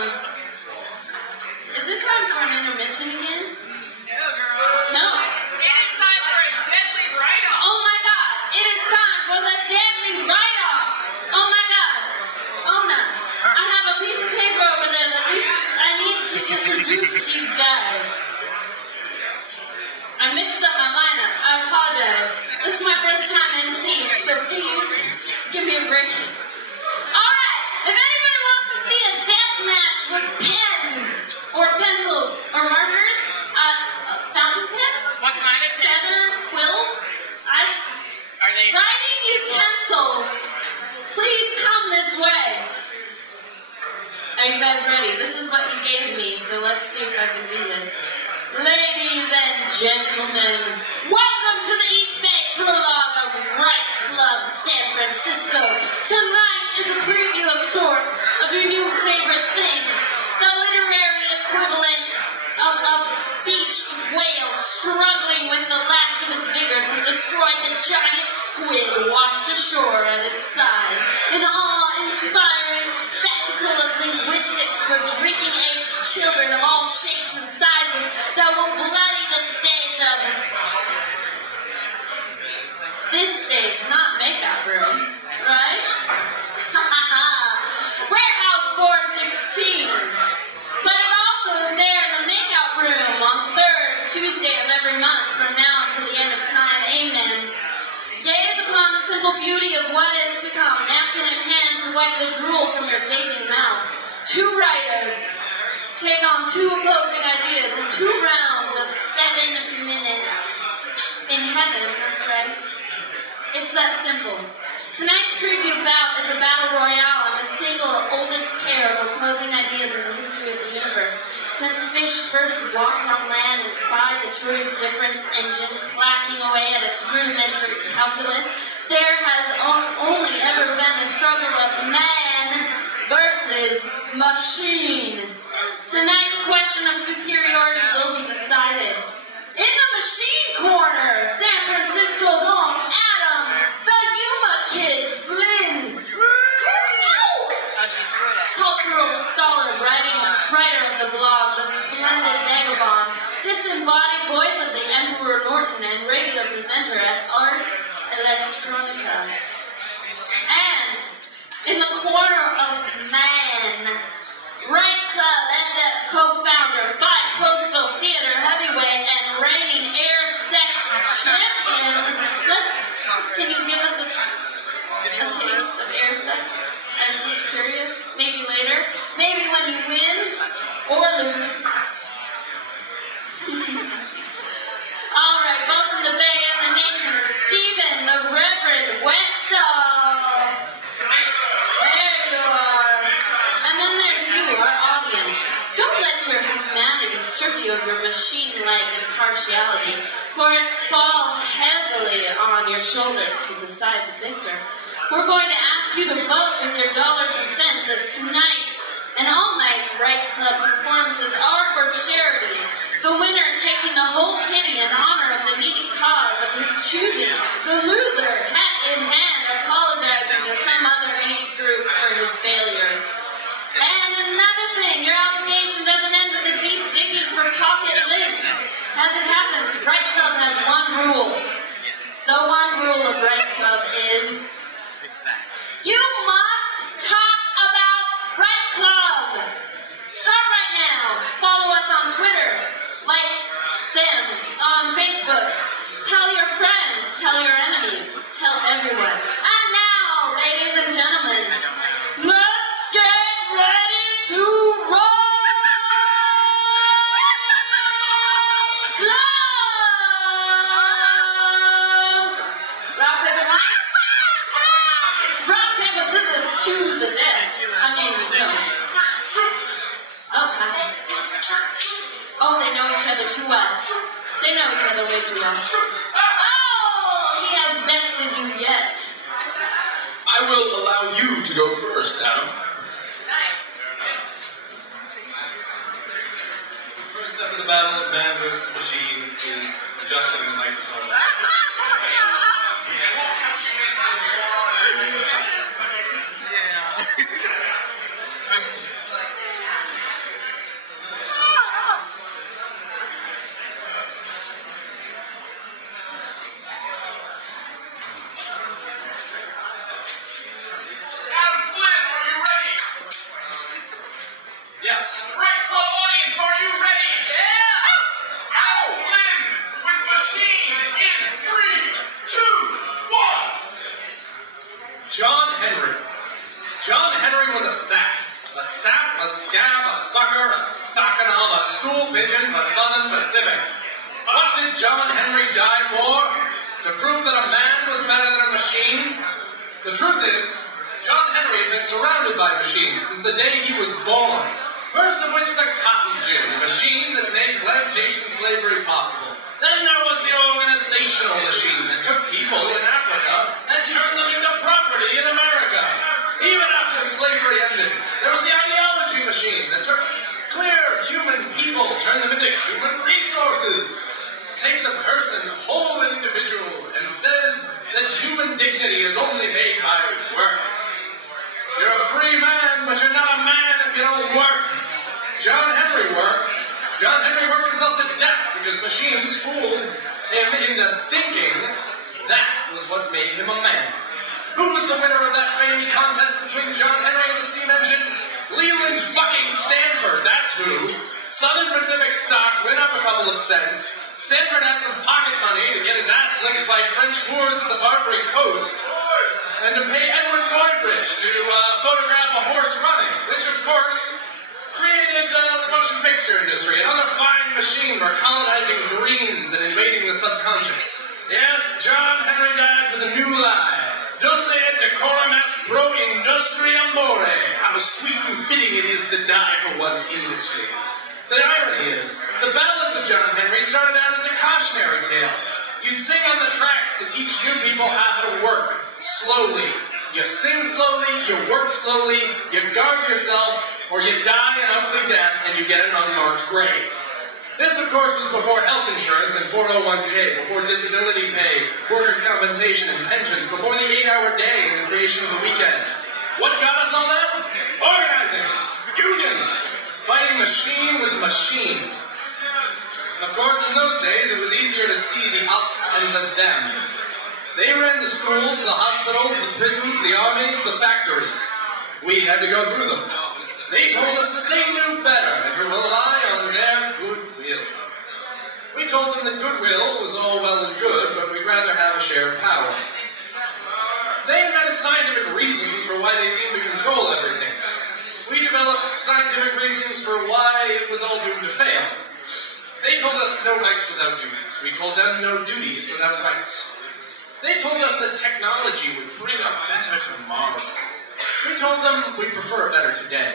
Is it time for an intermission again? No, girl. No. It's time for a deadly write-off. Oh my God! It is time for the deadly write-off. Oh my God! Ona, I have a piece of paper over there that I need to introduce these guys. I mixed up my lineup. I apologize. This is my first time emceeing, so please give me a break. Alright, if anybody wants to see a death match with pens, or pencils, or markers, fountain pens? What kind of pens? Feather quills? Are they? Writing utensils. Please come this way. Are you guys ready? This is what you gave me, so let's see if I can do this. Ladies and gentlemen, welcome to the East Bay prologue of Right Club San Francisco. Tonight is a preview of sorts of your new favorite thing, the literary equivalent of a beached whale struggling with the last of its vigor to destroy the giant squid washed ashore at its side. An awe-inspiring spectacle of linguistics for drinking-age children of all shapes and sizes that will bloody the stage of this stage, not makeup room, right? Warehouse 416. But it also is there in the makeout room on the 3rd Tuesday of every month from now until the end of time. Amen. Gaze upon the simple beauty of what is to come, napkin in hand to wipe the drool from your gaping mouth. Two writers take on two opposing ideas in 2 rounds of 7 minutes. In heaven, that's right. It's that simple. Tonight's preview bout is a battle royale on the single oldest pair of opposing ideas in the history of the universe. Since fish first walked on land and spied the Turing difference engine clacking away at its rudimentary calculus, there has only ever been a struggle of man versus machine. Tonight, the question of superiority will be decided. In the machine corner, San Francisco's own Adam, the Yuma Kid, Flynn. Cultural scholar, writer of the blog, the splendid vagabond, disembodied voice of the Emperor Norton, and regular presenter at Ars Electronica. And in the corner of man, Right Club SF co-founder, bi-coastal theater heavyweight, and reigning air sex champion. Can you give us a taste of air sex? I'm just curious. Maybe later. Maybe when you win or lose. All right, both in the Bay and the nation, Stephen, the Reverend Westdahl. There you are. And then there's you, our audience. Don't let your humanity strip you of your machine-like impartiality, for it falls heavily on your shoulders to decide the victor. We're going to ask you to vote with your dollars and cents, as tonight's and all night's Right Club performances are for charity. The winner taking the whole kitty in honor of the needy cause of his choosing. The loser, hat in hand, apologizing to some other needy group for his failure. And another thing, your obligation doesn't end with the deep digging for pocket links. As it happens, Right Club has one rule. The one rule of Right Club is you must talk about Right Club. Start right now. Follow us on Twitter. Like them on Facebook. Tell your friends. Tell your enemies. Tell everyone. And now, ladies and gentlemen, let's get ready to roll! Rock, paper, scissors, choose the death. I mean, no. Okay. Oh, they know each other too well. They know each other way too well. Oh, he has bested you yet. I will allow you to go first, Adam. Nice. The first step of the battle of man versus machine is adjusting the microphone. a sap. A sap, a scab, a sucker, a stockinol, a stool pigeon, a Southern Pacific. What did John Henry die for? To prove that a man was better than a machine? The truth is, John Henry had been surrounded by machines since the day he was born. First of which the cotton gin, a machine that made plantation slavery possible. Then there was the organizational machine that took people in Africa and turned them into property in America. Even after slavery ended, there was the ideology machine that took clear human people, turned them into human resources. Takes a person, a whole individual, and says that human dignity is only made by work. You're a free man, but you're not a man if you don't work. John Henry worked. John Henry worked himself to death because machines fooled him into thinking that was what made him a man. Who was the winner of that famed contest between John Henry and the steam engine? Leland fucking Stanford, that's who. Southern Pacific stock went up a couple of cents. Stanford had some pocket money to get his ass licked by French Moors at the Barbary Coast, and to pay Edward Muybridge to photograph a horse running, which of course created the motion picture industry, another fine machine for colonizing dreams and invading the subconscious. Yes, John Henry died with a new lie. Dulce et decorum est pro industria more. How sweet and fitting it is to die for one's industry. The irony is, the ballads of John Henry started out as a cautionary tale. You'd sing on the tracks to teach new people how to work slowly. You sing slowly, you work slowly, you guard yourself, or you die an ugly death and you get an unmarked grave. This, of course, was before health insurance and 401k, before disability pay, workers' compensation and pensions, before the 8-hour day and the creation of the weekend. What got us all that? Organizing! Unions! Fighting machine with machine. Of course, in those days, it was easier to see the us and the them. They ran the schools, the hospitals, the prisons, the armies, the factories. We had to go through them. They told us that they knew better and to rely on their goodwill. We told them that goodwill was all well and good, but we'd rather have a share of power. They invented scientific reasons for why they seemed to control everything. We developed scientific reasons for why it was all doomed to fail. They told us no rights without duties. We told them no duties without rights. They told us that technology would bring a better tomorrow. We told them we'd prefer a better today.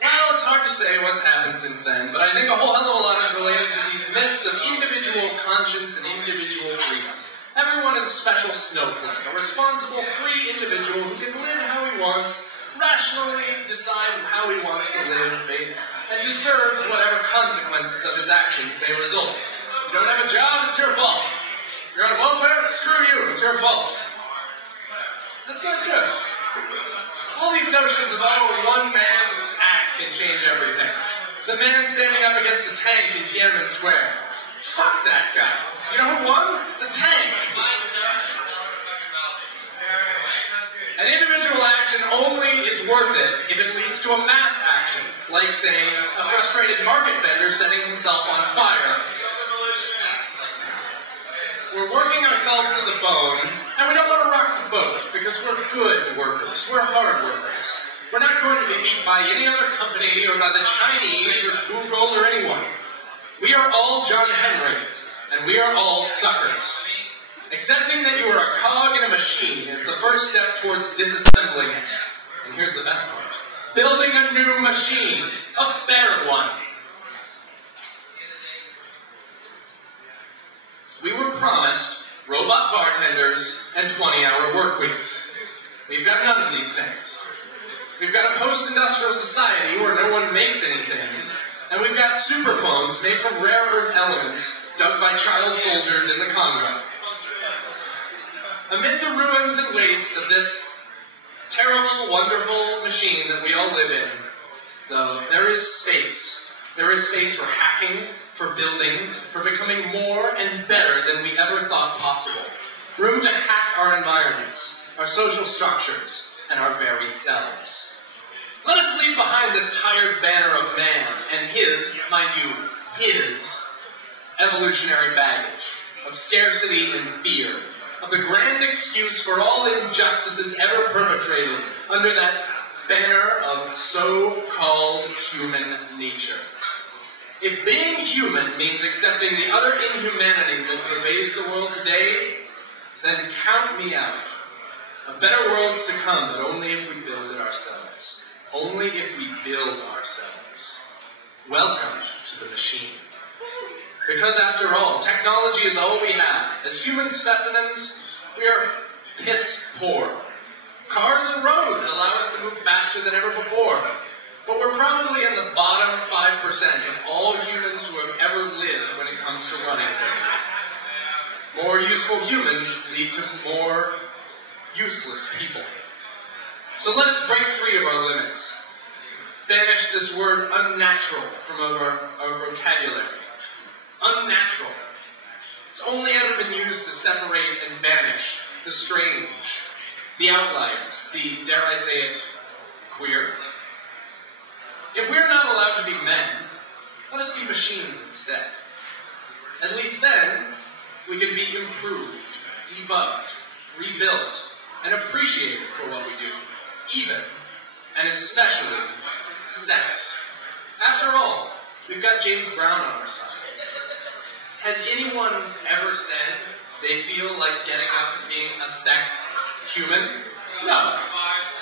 Well, it's hard to say what's happened since then, but I think a whole hell of a lot is related to these myths of individual conscience and individual freedom. Everyone is a special snowflake, a responsible, free individual who can live how he wants, rationally decides how he wants to live, and deserves whatever consequences of his actions may result. You don't have a job, it's your fault. You're on welfare, screw you, it's your fault. That's not good. All these notions of, oh, one man's act can change everything. The man standing up against the tank in Tiananmen Square. Fuck that guy. You know who won? The tank. An individual action only is worth it if it leads to a mass action, like, say, a frustrated market vendor setting himself on fire. We're working ourselves to the bone, and we don't want to rock the boat, because we're good workers. We're hard workers. We're not going to be beat by any other company, or by the Chinese, or Google, or anyone. We are all John Henry, and we are all suckers. Accepting that you are a cog in a machine is the first step towards disassembling it. And here's the best part. Building a new machine. A better one. We were promised robot bartenders and 20-hour work weeks. We've got none of these things. We've got a post-industrial society where no one makes anything. And we've got superphones made from rare earth elements dug by child soldiers in the Congo. Amid the ruins and waste of this terrible, wonderful machine that we all live in, though, there is space. There is space for hacking, for building, for becoming more and better than we ever thought possible. Room to hack our environments, our social structures, and our very selves. Let us leave behind this tired banner of man and his, mind you, his evolutionary baggage of scarcity and fear, of the grand excuse for all injustices ever perpetrated under that banner of so-called human nature. If being human means accepting the utter inhumanity that pervades the world today, then count me out. A better world's to come, but only if we build it ourselves. Only if we build ourselves. Welcome to the machine. Because after all, technology is all we have. As human specimens, we are piss poor. Cars and roads allow us to move faster than ever before. But we're probably in the bottom 5% of all humans who have ever lived when it comes to running. More useful humans lead to more useless people. So let us break free of our limits. Banish this word unnatural from our vocabulary. Unnatural. It's only ever been used to separate and banish the strange, the outliers, the, dare I say it, queer. If we're not allowed to be men, let us be machines instead. At least then, we can be improved, debugged, rebuilt, and appreciated for what we do, even, and especially, sex. After all, we've got James Brown on our side. Has anyone ever said they feel like getting up and being a sex human? No.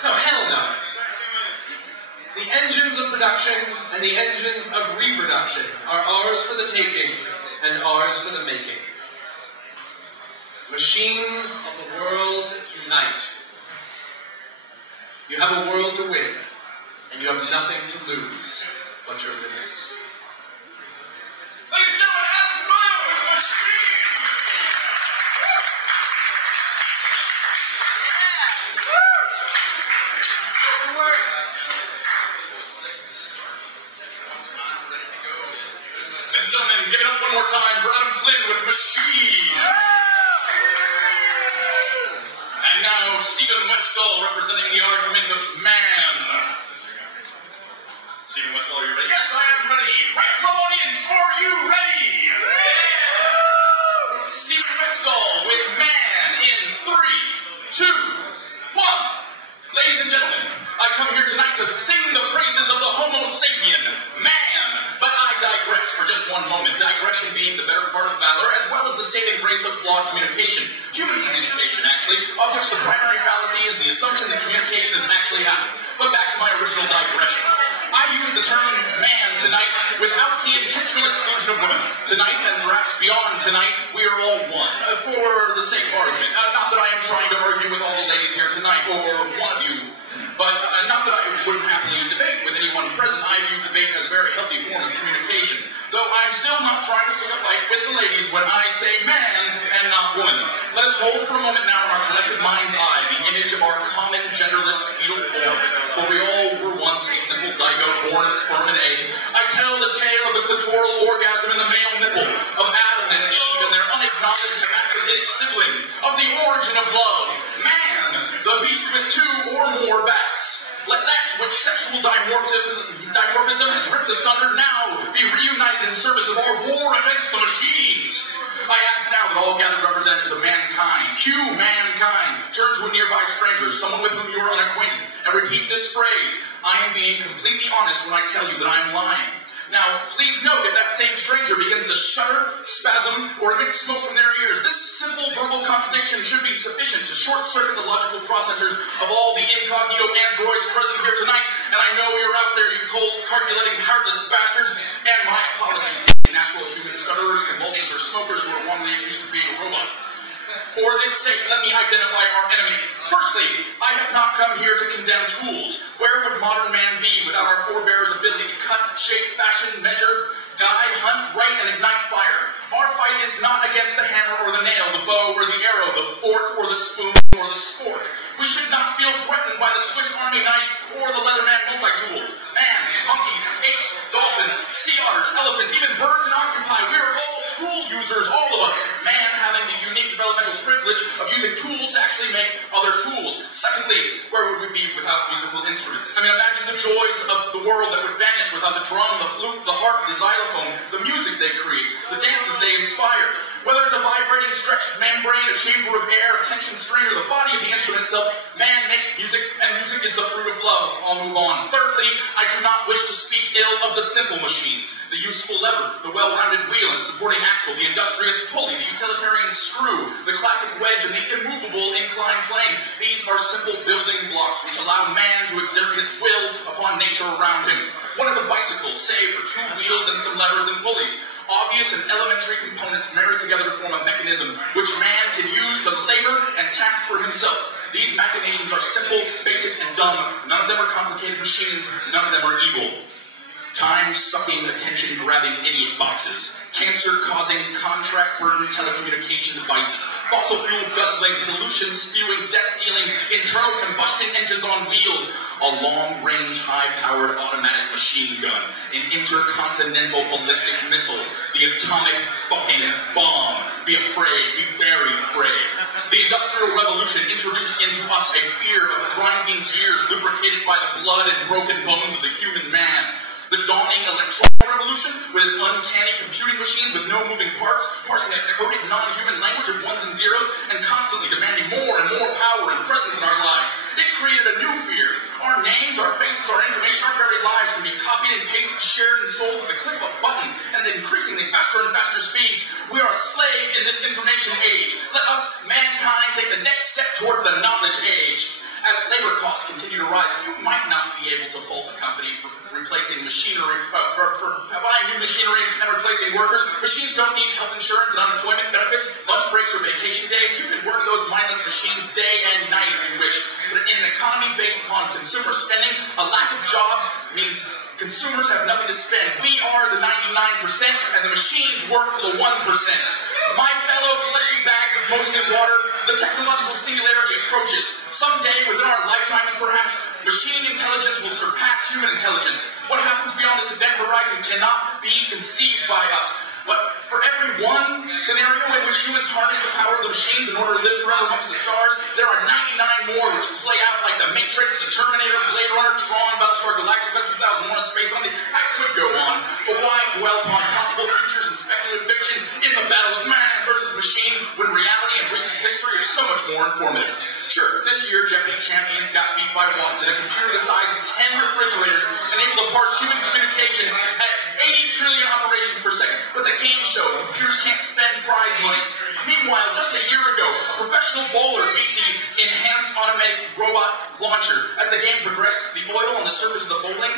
No, hell no. The engines of production and the engines of reproduction are ours for the taking and ours for the making. Machines of the world unite. You have a world to win, and you have nothing to lose but your limits. Ladies and gentlemen, Adam Flynn with Machine! Ladies and gentlemen, give it up one more time for Adam Flynn with Machine! And now, Stephen Westdahl representing the argument of man. Stephen Westdahl, are you ready? Yes, I am ready! Right, pro audience, are you ready? Yeah. Stephen Westdahl with man in 3, 2, 1. Ladies and gentlemen, I come here tonight to sing the praises of the Homo sapien, man. But I digress for just one moment, digression being the better part of valor, as well as the saving grace of flawed communication. Human communication, actually, of which the primary fallacy is the assumption that communication has actually happened. But back to my original digression. I use the term man tonight without the intentional exclusion of women. Tonight, and perhaps beyond tonight, we are all one, for the sake of argument. Not that I am trying to argue with all the ladies here tonight, or one of you, but not that I wouldn't happily debate with anyone present. I view debate as a very healthy form of communication. Though I'm still not trying to pick a fight with the ladies when I say man and not woman. Let us hold for a moment now in our collective mind's eye the image of our common genderless fetal form. For we all were once a simple zygote born of sperm and egg. I tell the tale of the clitoral orgasm in the male nipple, of Adam and Eve and their unacknowledged hermaphroditic sibling, of the origin of love. Man, the beast with 2 or more backs. Let that which sexual dimorphism has ripped asunder now be reunited in service of our war against the machines. I ask now that all gathered representatives of mankind, mankind, turn to a nearby stranger, someone with whom you are unacquainted, and repeat this phrase. I am being completely honest when I tell you that I am lying. Now, please note if that same stranger begins to shudder, spasm, or emit smoke from their ears, this simple verbal contradiction should be sufficient to short-circuit the logical processors of all the incognito androids present here tonight. And I know you're out there, you cold, calculating, heartless bastards, and my apologies to the natural human stutterers, convulsives, or smokers who are wrongly accused of being a robot. For this sake, let me identify our enemy. Firstly, I have not come here to condemn tools. Where would modern man be without our forebears' ability to cut, shape, fashion, measure, guide, hunt, write, and ignite fire? Our fight is not against the hammer or the nail, the bow or the arrow, the fork or the spoon or the spork. We should not feel threatened by the Swiss Army knife or the Leatherman multi-tool. Man, monkeys, apes, dolphins, sea otters, elephants, even birds and octopi, we are all tool users, all of us. Man having the unique developmental privilege of using tools to actually make other tools. Secondly, where would we be without musical instruments? I mean, imagine the joys of the world that would vanish without the drum, the flute, the harp, the xylophone, the music they create, the dances they inspire. Whether it's a vibrating stretched membrane, a chamber of air, a tension string, or the body of the instrument itself, man makes music, and music is the fruit of love. I'll move on. Thirdly, I do not wish to speak ill of the simple machines. The useful lever, the well-rounded wheel and supporting axle, the industrious pulley, the utilitarian screw, the classic wedge, and the immovable inclined plane. These are simple building blocks which allow man to exert his will upon nature around him. What is a bicycle, save for two wheels and some levers and pulleys? Obvious and elementary components married together to form a mechanism which man can use to labor and task for himself. These machinations are simple, basic, and dumb. None of them are complicated machines. None of them are evil. Time-sucking, attention-grabbing idiot boxes. Cancer-causing, contract-burdened telecommunication devices. Fossil fuel guzzling, pollution-spewing, death-dealing, internal combustion engines on wheels. A long-range, high-powered automatic machine gun. An intercontinental ballistic missile. The atomic fucking bomb. Be afraid. Be very afraid. The Industrial Revolution introduced into us a fear of grinding gears lubricated by the blood and broken bones of the human man. The dawning electronic revolution, with its uncanny computing machines with no moving parts, parsing a coded non-human language of ones and zeros, and constantly demanding more and more power and presence in our lives. It created a new fear. Our names, our faces, our information, our very lives can be copied and pasted, shared and sold with a click of a button, and at increasingly faster and faster speeds. We are a slave in this information age. Let us, mankind, take the next step towards the knowledge age. As labor costs continue to rise, you might not be able to fault a company for replacing machinery, for buying new machinery and replacing workers. Machines don't need health insurance and unemployment benefits, lunch breaks or vacation days. You can work those mindless machines day and night if you wish. But in an economy based upon consumer spending, a lack of jobs means consumers have nothing to spend. We are the 99% and the machines work for the 1%. My fellow fleshy bags of mostly water, the technological singularity approaches. Someday, within our lifetimes perhaps, machine intelligence will surpass human intelligence. What happens beyond this event horizon cannot be conceived by us. But for every one scenario in which humans harness the power of the machines in order to live forever amongst the stars, there are 99 more which play out like The Matrix, The Terminator, Blade Runner, Tron, Battlestar Galactica, 2001: A Space Odyssey. I could go on, but why dwell upon possible futures and speculative fiction in the battle of man versus machine when reality and recent history are so much more informative? Sure, this year Jeopardy champions got beat by Watson, a computer the size of 10 refrigerators and able to parse human communication at 80 trillion operations per second. But the game showed computers can't spend prize money. Meanwhile, just a year ago, a professional bowler beat the enhanced automatic robot launcher. As the game progressed, the oil on the surface of the bowling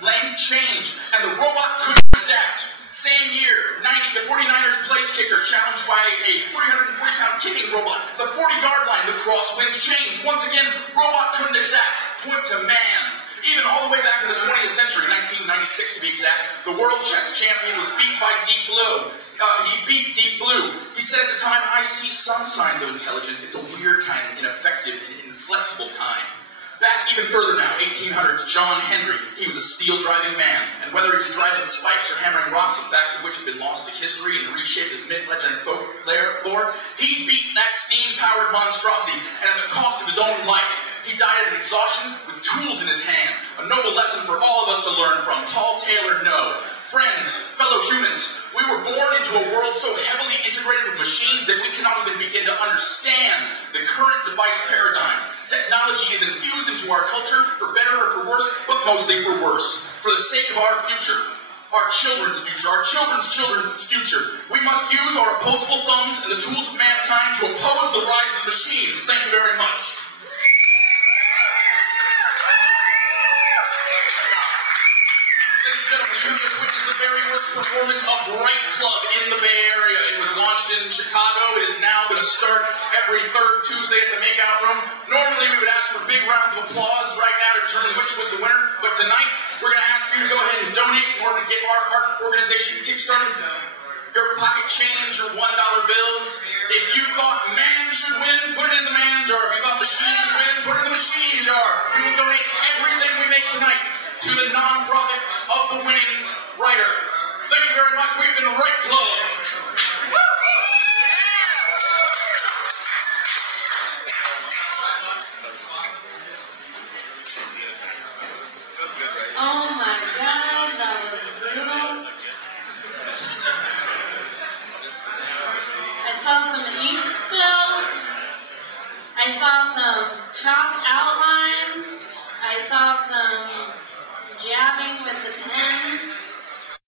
lane changed, and the robot couldn't adapt. Same year, the 49ers place kicker challenged by a 340-pound kicking robot. The 40-yard line, the crosswinds changed. Once again, robot couldn't adapt. Point to man. Even all the way back in the 20th century, 1996 to be exact, the world chess champion was beat by Deep Blue. He beat Deep Blue. He said at the time, I see some signs of intelligence. It's a weird kind, ineffective, and inflexible kind. Back even further now, 1800s, John Henry. He was a steel-driving man, and whether he was driving spikes or hammering rocks, the facts of which have been lost to history and reshaped as myth, legend, and folklore, he beat that steam-powered monstrosity, and at the cost of his own life. He died of exhaustion with tools in his hand. A noble lesson for all of us to learn from. Tall tale or no. Friends, fellow humans, we were born into a world so heavily integrated with machines that we cannot even begin to understand the current device paradigm. Technology is infused into our culture, for better or for worse, but mostly for worse. For the sake of our future, our children's future, our children's children's future, we must use our opposable thumbs and the tools of mankind to oppose the rise of machines. Thank you very much. You have just witnessed the very first performance of Right Club in the Bay Area. It was launched in Chicago. It is now going to start every third Tuesday at the Makeout Room. Normally we would ask for big rounds of applause right now to determine which was the winner, but tonight we're going to ask you to go ahead and donate in order to get our art organization kickstarted. Your pocket change, your $1 bills. If you thought man should win, put it in the man jar. If you thought machine should win, put it in the machine jar. We will donate everything we make tonight to the non-profit of the winning writer. Thank you very much. We've been Right Club. Oh my God, that was brutal. I saw